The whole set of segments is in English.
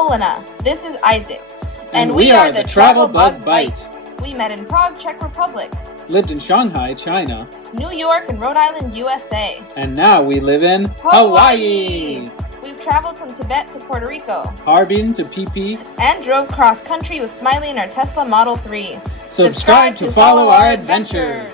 Olena. This is Isaac. And we are the Travel Bug Bite. We met in Prague, Czech Republic. Lived in Shanghai, China. New York and Rhode Island, USA. And now we live in Hawaii. We've traveled from Tibet to Puerto Rico. Harbin to Phi. And drove cross country with Smiley in our Tesla Model 3. Subscribe to follow our adventures.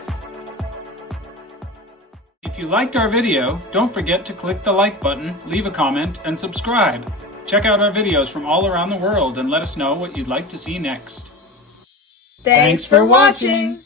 If you liked our video, don't forget to click the like button, leave a comment, and subscribe. Check out our videos from all around the world and let us know what you'd like to see next. Thanks for watching!